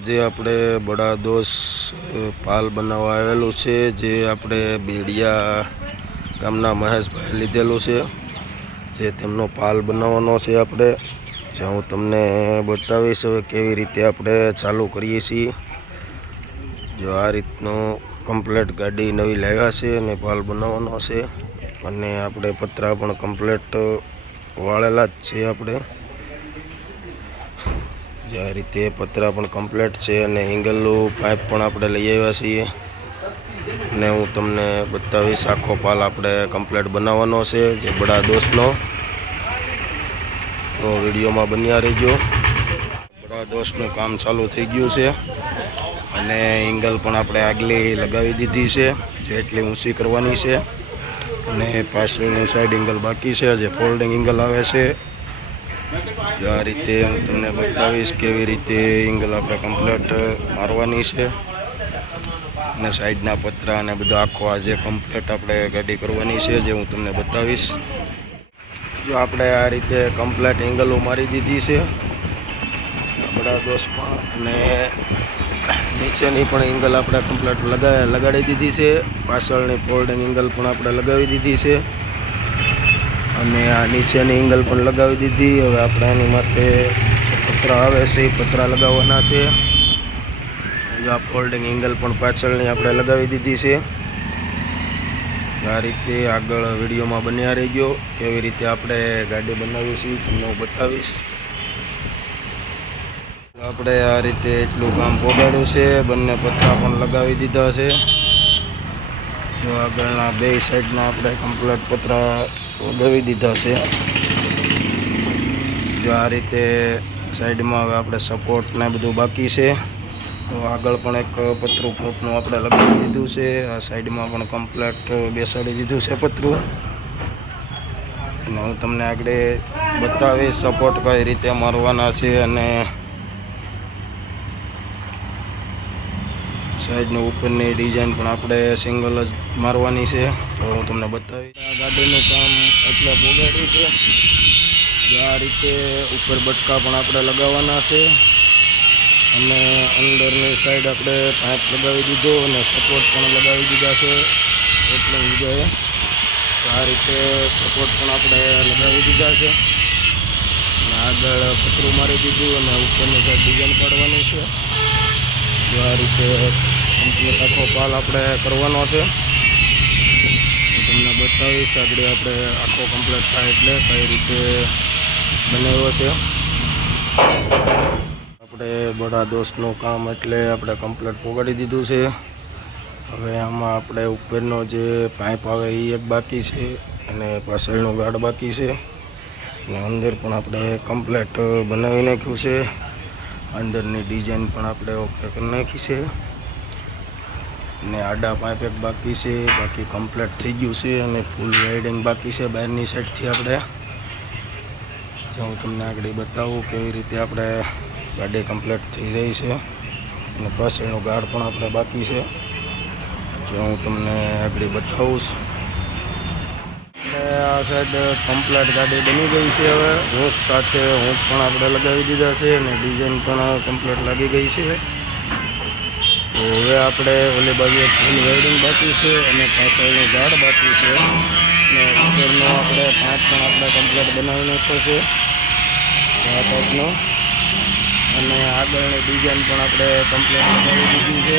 આજે આપણે બડા દોસ્ત પાલ બનાવવા આવેલું છે, જે આપણે બેડિયા ગામના મહેશભાઈ લીધેલું છે, જે તેમનો પાલ બનાવવાનો છે આપણે, જે હું તમને બતાવીશ હવે કેવી રીતે આપણે ચાલુ કરીએ છીએ। જો આ રીતનું કમ્પ્લેટ ગાડી નવી લાવ્યા છે અને પાલ બનાવવાનો છે, અને આપણે પતરા પણ કમ્પ્લેટ વાળેલા જ છે આપણે। આ રીતે પતરા પણ કમ્પ્લીટ છે અને એંગલનું પાઇપ પણ આપણે લઈ આવ્યા છીએ, અને હું તમને બતાવીશ આખો પાલ આપણે કમ્પ્લીટ બનાવવાનો છે જે બડા દોસ્તનો। તો વિડીયોમાં બન્યા રહેજો। બડા દોસ્તનું કામ ચાલુ થઈ ગયું છે અને એંગલ પણ આપણે આગલી લગાવી દીધી છે, જે એટલી ઊંચી કરવાની છે, અને પાછળની સાઈડ એંગલ બાકી છે, જે ફોલ્ડિંગ એંગલ આવે છે। જો આ રીતે હું તમને બતાવીશ કેવી રીતે એંગલ આપણે કમ્પ્લીટ મારવાની છે, અને સાઈડના પતરા અને બધું આખો આજે કમ્પ્લીટ આપણે ગાડી કરવાની છે, જે હું તમને બતાવીશ। જો આપણે આ રીતે કમ્પ્લીટ એંગલો મારી દીધી છે બડા દોસ્તમાં, અને નીચેની પણ એંગલ આપણે કમ્પ્લીટ લગાડી દીધી છે, પાછળની ફોલ્ડિંગ એંગલ પણ આપણે લગાવી દીધી છે, અને આ નીચેની એંગલ પણ લગાવી દીધી। હવે આપણે આની માથે પતરા આવે છે એ પતરા લગાવવાના છે। જો આ ફોલ્ડિંગ એંગલ પણ પાછળની આપણે લગાવી દીધી છે। આ રીતે આગળ વિડીયોમાં બન્યા રહેજો, કેવી રીતે આપણે ગાડી બનાવીશું તમને હું બતાવીશ। આપણે આ રીતે એટલું કામ પોગાડ્યું છે, બંને પતરા પણ લગાવી દીધા છે। જો આગળના બે સાઈડના આપણે કમ્પ્લીટ પતરા લગાવી દીધા છે। જો આ રીતે સાઈડમાં હવે આપણે સપોર્ટ ને બધું બાકી છે, તો આગળ પણ એક પતરું ફૂટનું આપણે લગાવી દીધું છે, આ સાઈડમાં પણ કમ્પ્લીટ બેસાડી દીધું છે પતરું, અને હું તમને આગળ બતાવીશ સપોર્ટ કઈ રીતે મારવાના છે, અને સાઈડની ઉપરની ડિઝાઇન પણ આપણે સિંગલ જ મારવાની છે, તો હું તમને બતાવીશ। આ ગાડીનું કામ એટલે પોગાડ્યું છે। આ રીતે ઉપર બટકા પણ આપણે લગાવવાના છે, અને અંદરની સાઈડ આપણે પાઇપ લગાવી દીધો અને સપોર્ટ પણ લગાવી દીધા છે એટલે જગ્યાએ। આ રીતે સપોર્ટ પણ આપણે લગાવી દીધા છે, અને આગળ પતરું મારી દીધું, અને ઉપરની સાઈડ ડિઝાઇન પાડવાની છે। જો આ રીતે કમ્પ્લીટ આખો પાલ આપણે કરવાનો છે, તમને બતાવીશ આગળ આપણે આખો કમ્પ્લીટ થાય એટલે કઈ રીતે બનાવ્યો છે। આપણે બડા દોસ્તનું કામ એટલે આપણે કમ્પ્લીટ પોગાડી દીધું છે। હવે આમાં આપણે ઉપરનો જે પાઇપ આવે એ એક બાકી છે, અને પાછળનું ગાર્ડ બાકી છે, અને અંદર પણ આપણે કમ્પ્લીટ બનાવી નાખ્યું છે, અંદરની ડિઝાઇન પણ આપણે ઓકે કરી નાખી છે, અને આડા પાઇપ એક બાકી છે, બાકી કમ્પ્લીટ થઈ ગયું છે, અને ફૂલ વાયરિંગ બાકી છે બહારની સાઈડથી આપણે। જો હું તમને આગળ બતાવું કેવી રીતે આપણે ગાડી કમ્પ્લીટ થઈ રહી છે, અને પાછળનું ગાર્ડ પણ આપણે બાકી છે, જો હું તમને આગળ બતાવું। આ સાઈડ કમ્પ્લીટ ગાડી બની ગઈ છે, હવે હૂંક સાથે હૂંક પણ આપણે લગાવી દીધા છે, અને ડિઝાઇન પણ કમ્પ્લીટ લાગી ગઈ છે। તો હવે આપણે ઓલી બાજુ ફૂલ વાયરિંગ બાકી છે, અને પાછળનું ગાર્ડ બાકી છે, અને ઉપરનો આપણે પાંચ પણ આપણે કમ્પ્લીટ બનાવી નાખ્યો છે આ ટાઈપનો, અને આગળની ડિઝાઇન પણ આપણે કમ્પ્લીટ લગાવી દીધી છે।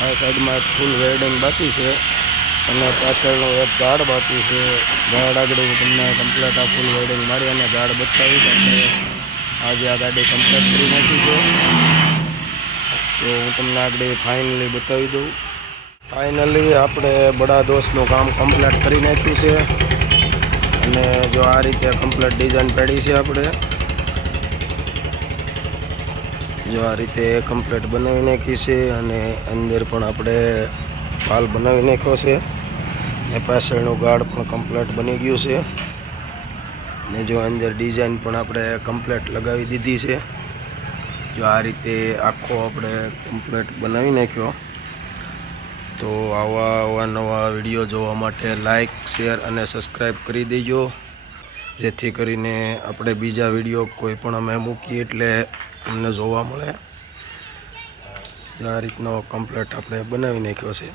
આ સાઈડમાં એક ફૂલ વાયરિંગ બાકી છે, અને પાછળનું એક ગાર્ડ બાકી છે। ગાર્ડ આગળ હું તમને કમ્પ્લીટ આ ફૂલ વાયરિંગ મારી અને ગાર્ડ બતાવીશ। આપણે આજે આ ગાડી કમ્પ્લીટ કરી નાખી છે, તો હું તમને આગળ ફાઇનલી બતાવી દઉં। ફાઇનલી આપણે બડા દોસ્તનું કામ કમ્પ્લીટ કરી નાખ્યું છે, અને જો આ રીતે કમ્પ્લીટ ડિઝાઇન પાડી છે આપણે, જો આ રીતે કમ્પ્લીટ બનાવી નાખી છે, અને અંદર પણ આપણે પાલ બનાવી નાખ્યો છે, અને પાછળનું ગાર્ડ પણ કમ્પ્લીટ બની ગયું છે, અને જો અંદર ડિઝાઇન પણ આપણે કમ્પ્લીટ લગાવી દીધી છે। જો આ રીતે આખો આપણે કમ્પ્લીટ બનાવી નાખ્યો। તો આવા નવા વિડીયો જોવા માટે લાઈક, શેર અને સબસ્ક્રાઈબ કરી દેજો। જેથી કરીને આપણે બીજા વિડીયો કોઈ પણ અમે મૂકીએ એટલે તમને જોવા મળે. આ રીતનો કમ્પ્લીટ આપણે બનાવી નાખ્યો છે.